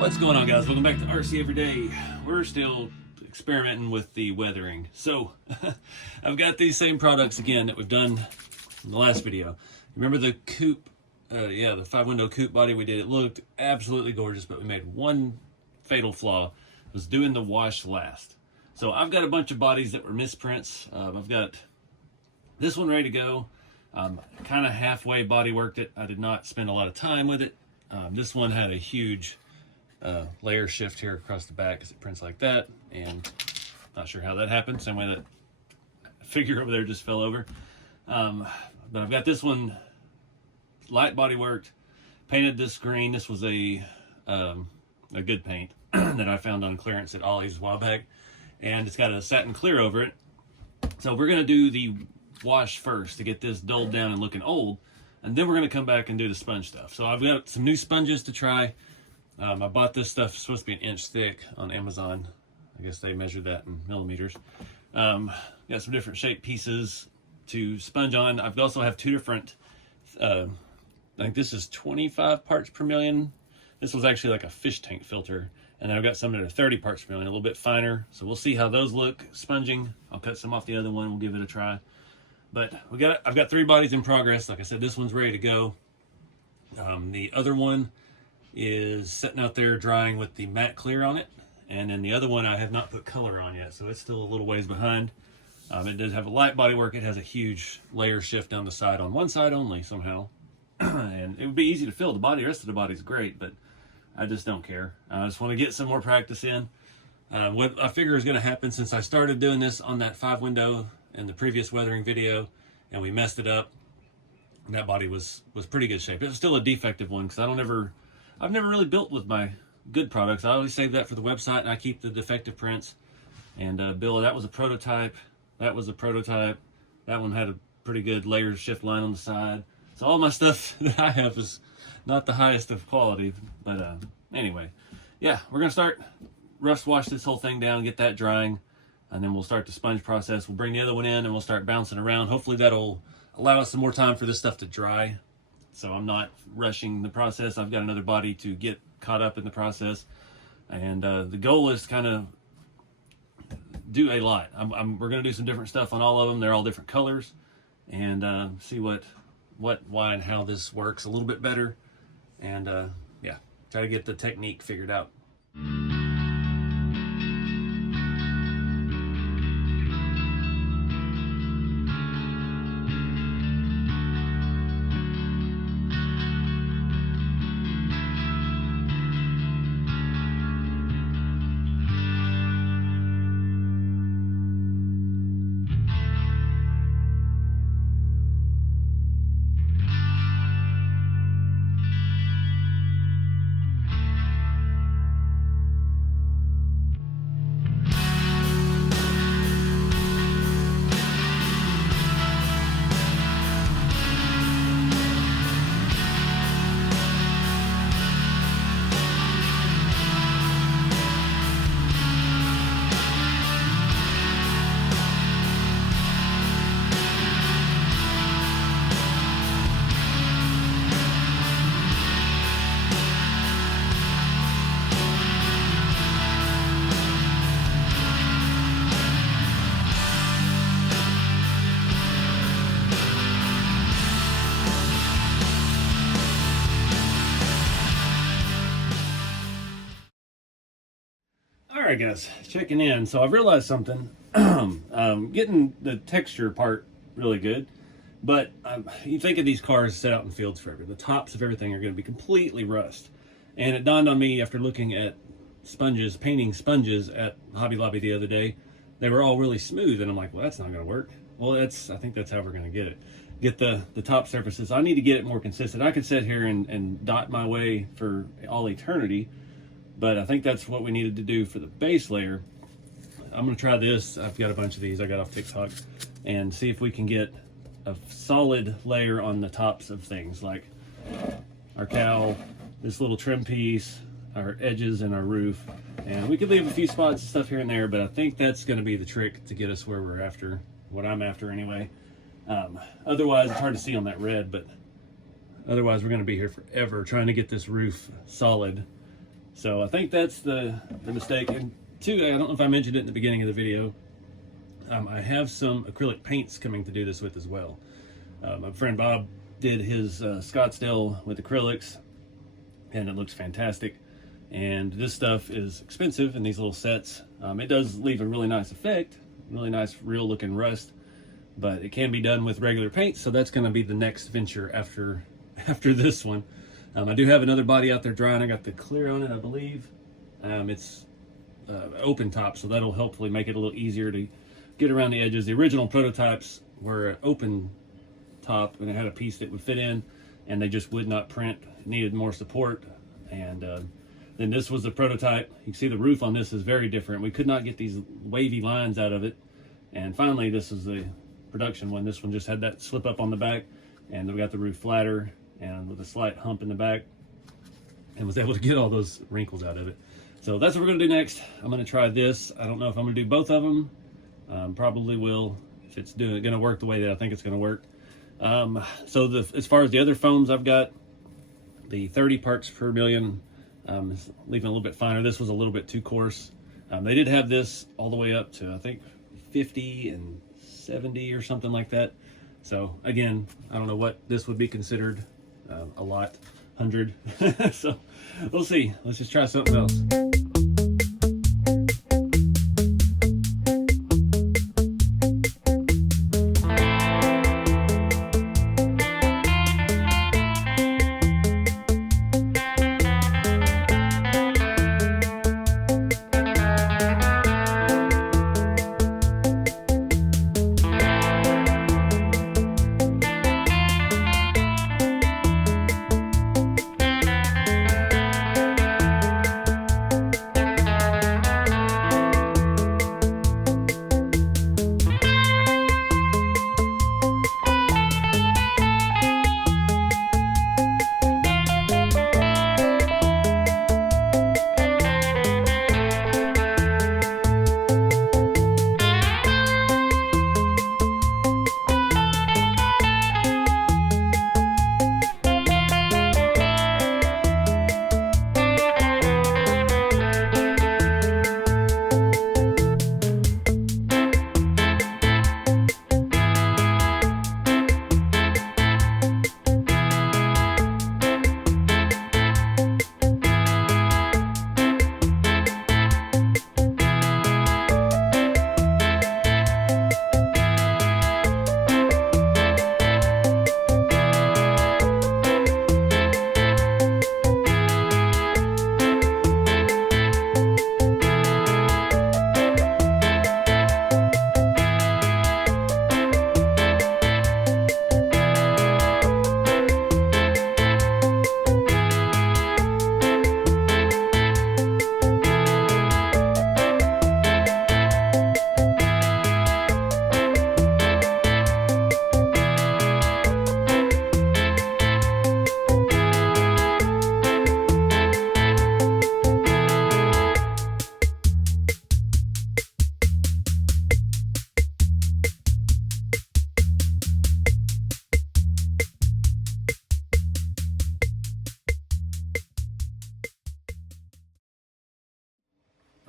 What's going on, guys? Welcome back to RC Everyday. We're still experimenting with the weathering. So I've got these same products again that we've done in the last video. Remember the coupe, the 5-window coupe body we did? It looked absolutely gorgeous, but we made one fatal flaw. It was doing the wash last. So I've got a bunch of bodies that were misprints. I've got this one ready to go. Kind of halfway body worked it. I did not spend a lot of time with it. This one had a huge layer shift here across the back because it prints like that, and not sure how that happened. Same way that figure over there just fell over. But I've got this one light body worked, painted this green. This was a good paint that I found on clearance at Ollie's a while back, and it's got a satin clear over it. So we're gonna do the wash first to get this dulled down and looking old, and then we're gonna come back and do the sponge stuff. So I've got some new sponges to try. I bought this stuff, it's supposed to be an inch thick on Amazon. I guess they measured that in millimeters. Got some different shaped pieces to sponge on. I've also have two different, I think this is 25 parts per million. This was actually like a fish tank filter. And then I've got some that are 30 parts per million, a little bit finer. So we'll see how those look sponging. I'll cut some off the other one, we'll give it a try. But I've got 3 bodies in progress. Like I said, this one's ready to go. The other one is sitting out there drying with the matte clear on it, and then the other one I have not put color on yet, so it's still a little ways behind. It does have a light body work. It has a huge layer shift down the side on one side only somehow, and it would be easy to fill the body. The rest of the body's great, but I just don't care. I just want to get some more practice in. What I figure is going to happen, since I started doing this on that 5-window in the previous weathering video and we messed it up, and that body was pretty good shape. It was still a defective one because I've never really built with my good products. I always save that for the website, and I keep the defective prints. And Bill, that was a prototype. That was a prototype. That one had a pretty good layer shift line on the side. So all my stuff that I have is not the highest of quality. But anyway, yeah, we're gonna start rough wash this whole thing down, get that drying, and then we'll start the sponge process. We'll bring the other one in and we'll start bouncing around. Hopefully that'll allow us some more time for this stuff to dry, so I'm not rushing the process. I've got another body to get caught up in the process, and the goal is to kind of do a lot. We're going to do some different stuff on all of them. They're all different colors, and see what, why, and how this works a little bit better, and yeah, try to get the technique figured out. Alright guys, checking in. So I've realized something. Getting the texture part really good, but you think of these cars set out in fields forever. The tops of everything are going to be completely rust. And it dawned on me after looking at sponges, painting sponges at Hobby Lobby the other day, they were all really smooth, and I'm like, well, that's not going to work. Well, I think that's how we're going to get it. Get the top surfaces. I need to get it more consistent. I could sit here and dot my way for all eternity, but I think that's what we needed to do for the base layer. I'm gonna try this. I've got a bunch of these I got off TikTok, and see if we can get a solid layer on the tops of things like our cowl, this little trim piece, our edges, and our roof. And we could leave a few spots and stuff here and there, but I think that's gonna be the trick to get us where we're after, what I'm after anyway. Otherwise, it's hard to see on that red, but otherwise we're gonna be here forever trying to get this roof solid So I think that's the mistake. And two, I don't know if I mentioned it in the beginning of the video, I have some acrylic paints coming to do this with as well. My friend Bob did his Scottsdale with acrylics, and it looks fantastic. And this stuff is expensive in these little sets. It does leave a really nice effect, really nice real looking rust, but it can be done with regular paint. So that's going to be the next venture after this one. I do have another body out there drying. I got the clear on it, I believe. It's open top, so that'll hopefully make it a little easier to get around the edges. The original prototypes were open top, and it had a piece that would fit in, and they just would not print. It needed more support. And then this was the prototype. You can see the roof on this is very different. We could not get these wavy lines out of it. And finally, this is the production one. This one just had that slip up on the back, and we got the roof flatter and with a slight hump in the back, and was able to get all those wrinkles out of it. So that's what we're gonna do next. I'm gonna try this. I don't know if I'm gonna do both of them. Probably will, if it's gonna work the way that I think it's gonna work. So as far as the other foams I've got, the 30 parts per million is leaving a little bit finer. This was a little bit too coarse. They did have this all the way up to, I think, 50 and 70 or something like that. So again, I don't know what this would be considered. A lot, 100. So we'll see. Let's just try something else.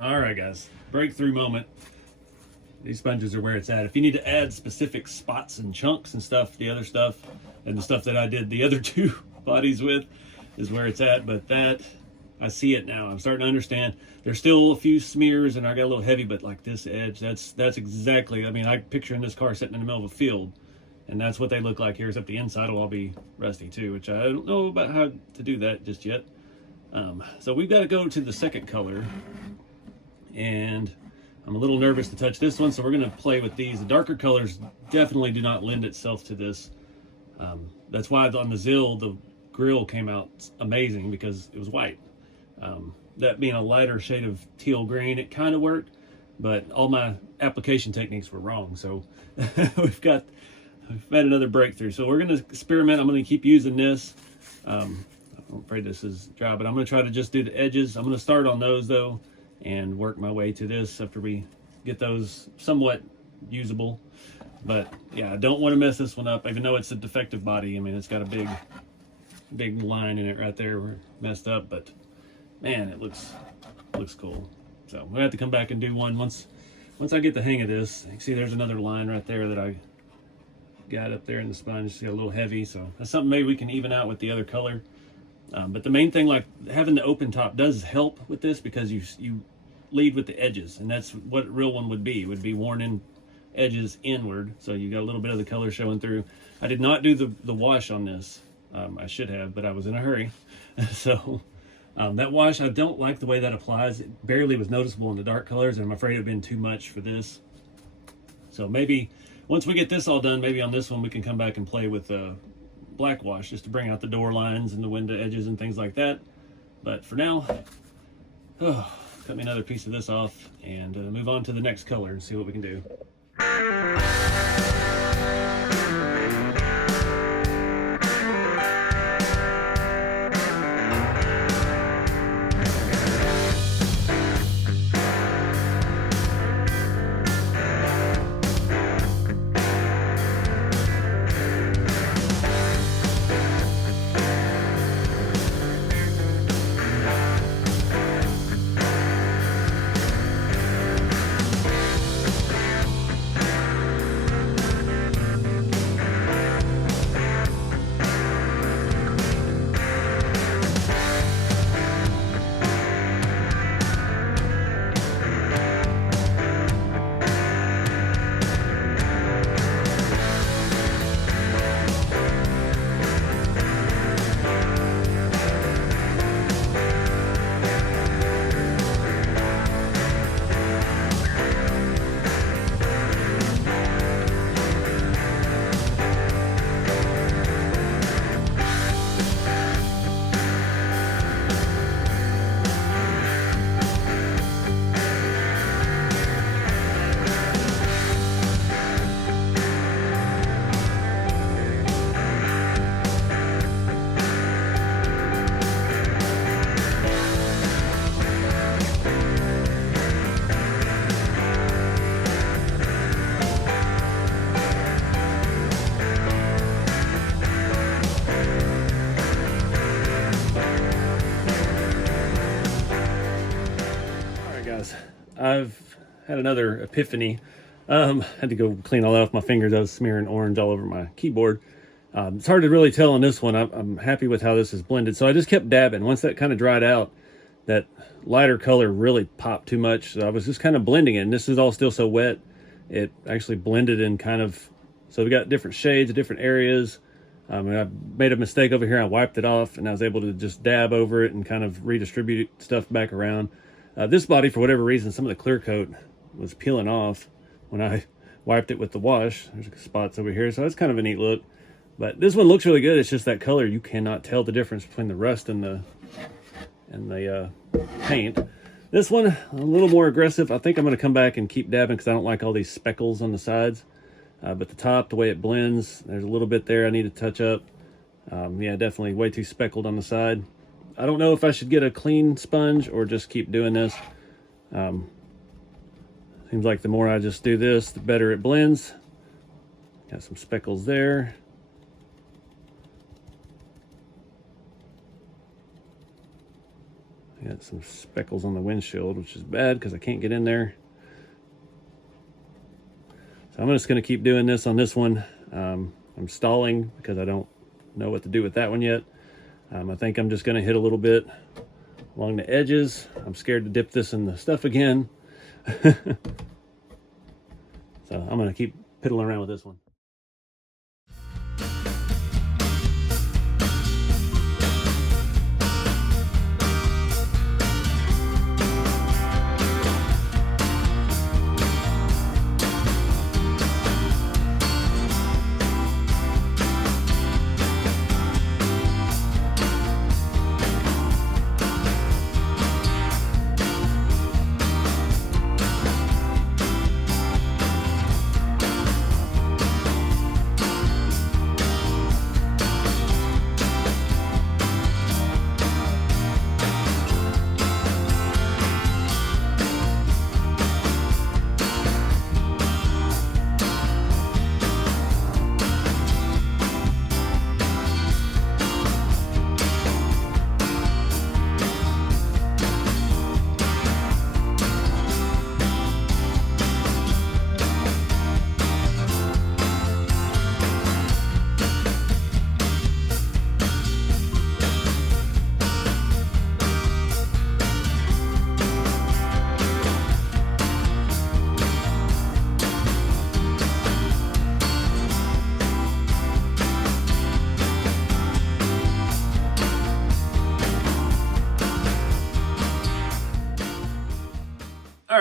All right, guys, breakthrough moment. These sponges are where it's at. If you need to add specific spots and chunks and stuff, the other stuff and the stuff that I did the other two bodies with is where it's at. But that, I see it now. I'm starting to understand. There's still a few smears and I got a little heavy, but like this edge, that's exactly, I mean, I picture in this car sitting in the middle of a field, and that's what they look like here, except the inside will all be rusty too, which I don't know about how to do that just yet. So we've got to go to the second color, and I'm a little nervous to touch this one, so we're going to play with these. The darker colors definitely do not lend itself to this. That's why on the Zill, the grill came out amazing, because it was white. That being a lighter shade of teal green, it kind of worked, but all my application techniques were wrong. So we've had another breakthrough. So we're going to experiment. I'm going to keep using this. I'm afraid this is dry, but I'm going to try to just do the edges. I'm going to start on those though, and work my way to this after we get those somewhat usable. But yeah, I don't want to mess this one up, even though it's a defective body. I mean, it's got a big line in it right there. We're messed up, but man, it looks cool. So we'll have to come back and do one once I get the hang of this. You can see there's another line right there that I got up there in the sponge. It's got a little heavy, so that's something maybe we can even out with the other color. But the main thing, like having the open top does help with this, because you lead with the edges, and that's what a real one would be. It would be worn in edges inward, so you got a little bit of the color showing through. I did not do the wash on this. I should have, but I was in a hurry. So that wash, I don't like the way that applies. It barely was noticeable in the dark colors, and I'm afraid it would have been too much for this. So maybe once we get this all done, maybe on this one we can come back and play with black wash, just to bring out the door lines and the window edges and things like that. But for now, cut me another piece of this off and move on to the next color and see what we can do. I've had another epiphany. Had to go clean all that off my fingers. I was smearing orange all over my keyboard. It's hard to really tell on this one. I'm happy with how this is blended. So I just kept dabbing. Once that kind of dried out, that lighter color really popped too much. So I was just kind of blending it. And this is all still so wet. It actually blended in kind of, so we got different shades, different areas. And I made a mistake over here. I wiped it off and I was able to just dab over it and kind of redistribute stuff back around. This body, for whatever reason, some of the clear coat was peeling off when I wiped it with the wash. There's spots over here, so that's kind of a neat look. But this one looks really good. It's just that color, you cannot tell the difference between the rust and the paint. This one, a little more aggressive. I think I'm going to come back and keep dabbing because I don't like all these speckles on the sides. But the top, the way it blends, there's a little bit there I need to touch up. Yeah, definitely way too speckled on the side. I don't know if I should get a clean sponge or just keep doing this. Seems like the more I just do this, the better it blends. Got some speckles there. Got some speckles on the windshield, which is bad because I can't get in there. So I'm just going to keep doing this on this one. I'm stalling because I don't know what to do with that one yet. I think I'm just going to hit a little bit along the edges. I'm scared to dip this in the stuff again. So I'm going to keep piddling around with this one.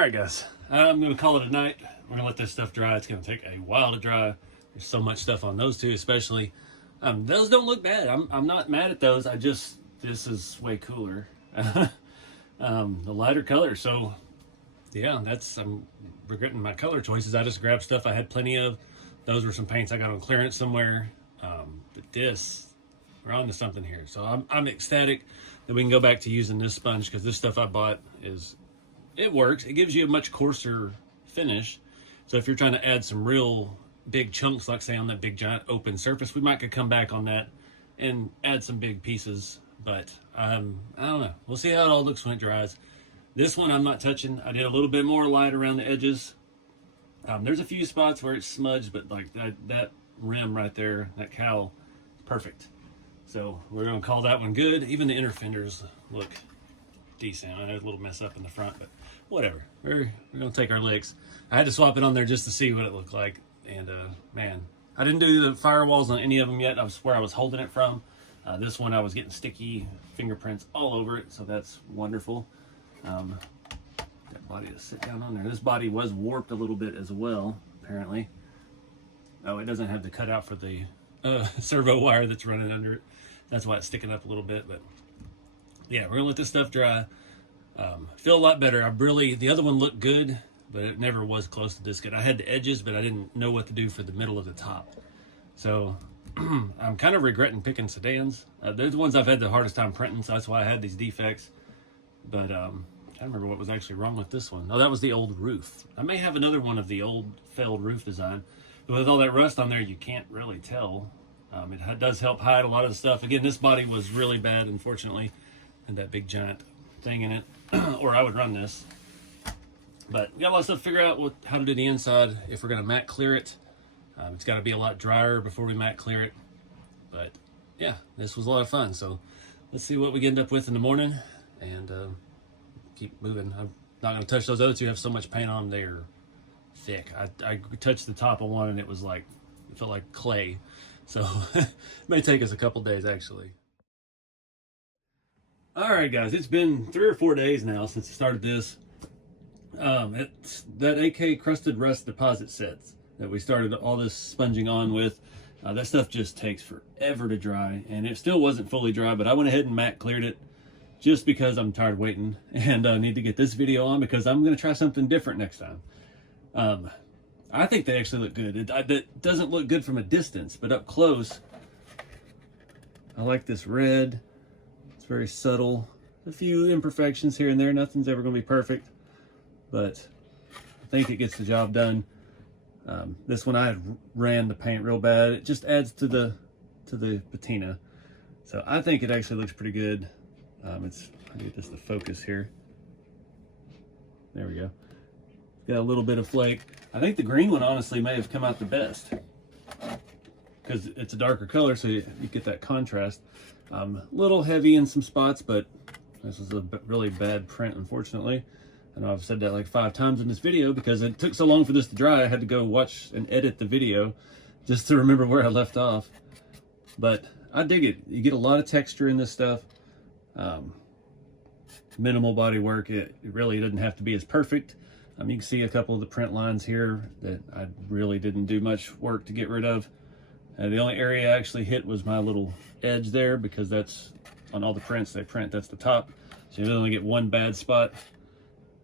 right, guys, I'm gonna call it a night. We're gonna let this stuff dry. It's gonna take a while to dry. There's so much stuff on those two, especially. Those don't look bad. I'm not mad at those. This is way cooler. The lighter color. So yeah, I'm regretting my color choices. I just grabbed stuff I had plenty of. Those were some paints I got on clearance somewhere. But we're on to something here. So I'm ecstatic that we can go back to using this sponge, because this stuff I bought it works. It gives you a much coarser finish. So if you're trying to add some real big chunks, like say on that big giant open surface, we might could come back on that and add some big pieces. But I don't know. We'll see how it all looks when it dries. This one I'm not touching. I did a little bit more light around the edges. There's a few spots where it's smudged, but like that rim right there, that cowl, perfect. So we're gonna call that one good. Even the inner fenders look decent. I had a little mess up in the front, but whatever. We're gonna take our licks. I had to swap it on there just to see what it looked like, and man, I didn't do the firewalls on any of them yet. I was where I was holding it from. This one I was getting sticky fingerprints all over it, so that's wonderful. That body to sit down on there. This body was warped a little bit as well, apparently. Oh, it doesn't have the cutout for the servo wire that's running under it. That's why it's sticking up a little bit. But yeah, we're gonna let this stuff dry. Feel a lot better. The other one looked good, but it never was close to this good. I had the edges, but I didn't know what to do for the middle of the top. So I'm kind of regretting picking sedans. They're the ones I've had the hardest time printing, so that's why I had these defects. But I can't remember what was actually wrong with this one. Oh, that was the old roof. I may have another one of the old failed roof design. But with all that rust on there, you can't really tell. It does help hide a lot of the stuff. Again, this body was really bad, unfortunately, and that big giant thing in it, or I would run this. But we got a lot of stuff to figure out how to do the inside. If we're going to matte clear it, it's got to be a lot drier before we matte clear it. But yeah, this was a lot of fun. So let's see what we end up with in the morning, and keep moving. I'm not going to touch those other two. Have so much paint on them, they're thick. I touched the top of one and it felt like clay. So it may take us a couple days actually. All right, guys, it's been 3 or 4 days now since I started this. It's that AK crusted rust deposit sets that we started all this sponging on with. That stuff just takes forever to dry, and it still wasn't fully dry, but I went ahead and matte cleared it just because I'm tired of waiting, and I need to get this video on because I'm going to try something different next time. I think they actually look good. It doesn't look good from a distance, but up close, I like this red. It's very subtle. A few imperfections here and there. Nothing's ever going to be perfect, but I think it gets the job done. This one I had ran the paint real bad. It just adds to the patina. So I think it actually looks pretty good. I'll get this to focus here. There we go. Got a little bit of flake. I think the green one honestly may have come out the best because it's a darker color, so you get that contrast. A little heavy in some spots, but this is a really bad print, unfortunately. I know I've said that like 5 times in this video because it took so long for this to dry. I had to go watch and edit the video just to remember where I left off. But I dig it. You get a lot of texture in this stuff. Minimal body work. It really doesn't have to be as perfect. You can see a couple of the print lines here that I really didn't do much work to get rid of. The only area I actually hit was my little edge there, because that's on all the prints they print, that's the top. So you only get one bad spot.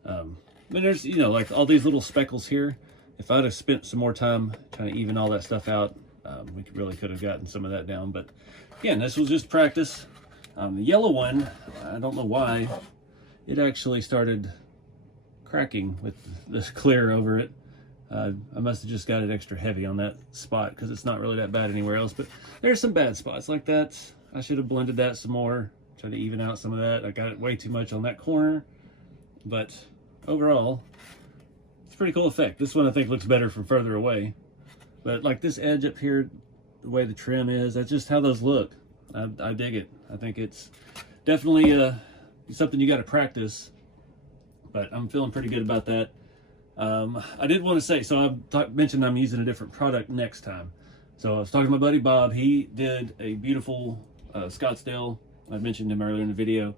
But there's, like all these little speckles here. If I'd have spent some more time trying to even all that stuff out, we really could have gotten some of that down. But again, this was just practice. The yellow one, I don't know why, it actually started cracking with this clear over it. I must have just got it extra heavy on that spot because it's not really that bad anywhere else. But there's some bad spots like that. I should have blended that some more, try to even out some of that. I got it way too much on that corner. But overall, it's a pretty cool effect. This one I think looks better from further away. But like this edge up here, the way the trim is, that's just how those look. I dig it. I think it's definitely something you got to practice. But I'm feeling pretty good about that. I did want to say, so I mentioned I'm using a different product next time. So I was talking to my buddy Bob. He did a beautiful Scottsdale. I mentioned him earlier in the video.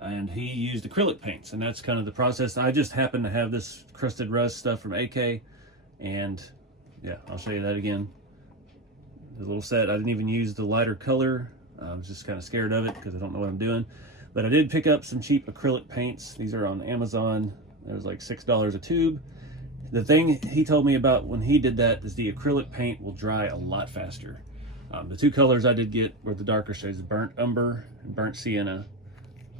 and he used acrylic paints, and that's kind of the process. I just happen to have this crusted rust stuff from AK, and yeah, I'll show you that again. The little set, I didn't even use the lighter color. I was just kind of scared of it because I don't know what I'm doing. But I did pick up some cheap acrylic paints. These are on Amazon. It was like $6 a tube. The thing he told me about when he did that is the acrylic paint will dry a lot faster. The two colors I did get were the darker shades, burnt umber and burnt sienna.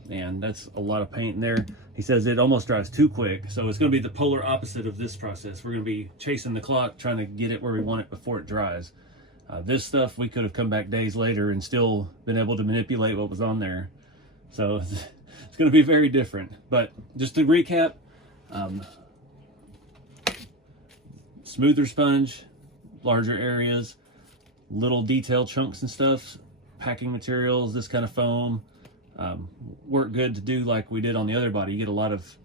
And that's a lot of paint in there. He says it almost dries too quick. So it's gonna be the polar opposite of this process. We're gonna be chasing the clock, trying to get it where we want it before it dries. This stuff, we could have come back days later and still been able to manipulate what was on there. So it's going to be very different. But just to recap, smoother sponge, larger areas, little detailed chunks and stuff, packing materials, this kind of foam, work good to do like we did on the other body. You get a lot of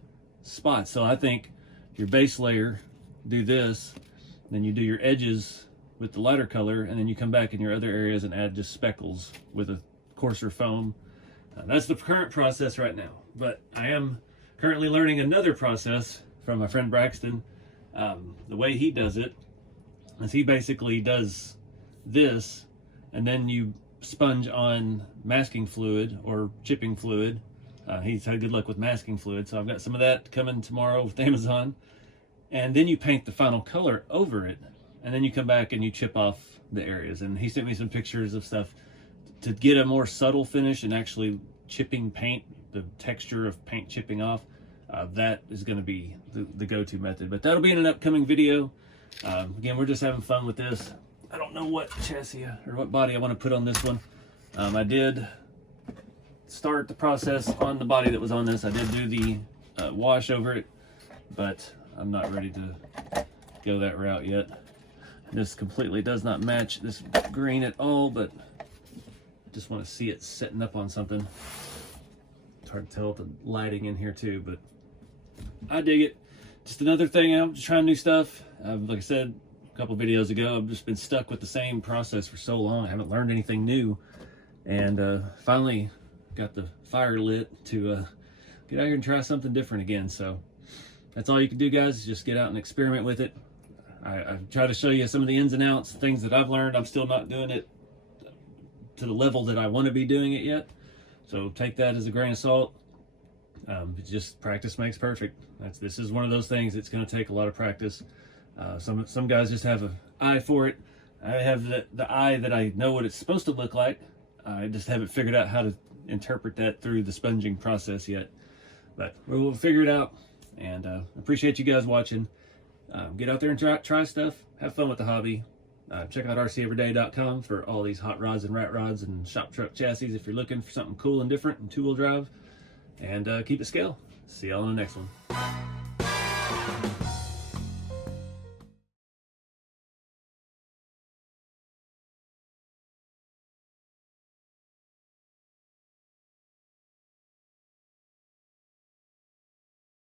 spots. So I think your base layer, do this, then you do your edges with the lighter color, and then you come back in your other areas and add just speckles with a coarser foam. That's the current process right now, but I am currently learning another process from my friend Braxton. The way he does it is he basically does this, and then you sponge on masking fluid or chipping fluid. He's had good luck with masking fluid, so I've got some of that coming tomorrow with Amazon. And then you paint the final color over it, and then you come back and you chip off the areas. And he sent me some pictures of stuff to get a more subtle finish and actually chipping paint, the texture of paint chipping off. That is going to be the go-to method, but that'll be in an upcoming video. Again, we're just having fun with this. I don't know what chassis or what body I want to put on this one. I did start the process on the body that was on this. I did do the wash over it, but I'm not ready to go that route yet. This completely does not match this green at all, but I just want to see it setting up on something. It's hard to tell with the lighting in here too, but I dig it. Just another thing out, just trying new stuff. Like I said a couple videos ago, I've just been stuck with the same process for so long. I haven't learned anything new, and finally got the fire lit to get out here and try something different again. So that's all you can do, guys, is just get out and experiment with it. I've tried to show you some of the ins and outs, things that I've learned. I'm still not doing it to the level that I want to be doing it yet. So take that as a grain of salt. Just practice makes perfect. This is one of those things that's going to take a lot of practice. Some guys just have an eye for it. I have the eye that I know what it's supposed to look like. I just haven't figured out how to interpret that through the sponging process yet. But we'll figure it out. And appreciate you guys watching. Get out there and try stuff. Have fun with the hobby. Check out RCeveryday.com for all these hot rods and rat rods and shop truck chassis if you're looking for something cool and different and two-wheel drive. And keep it scale. See y'all on the next one.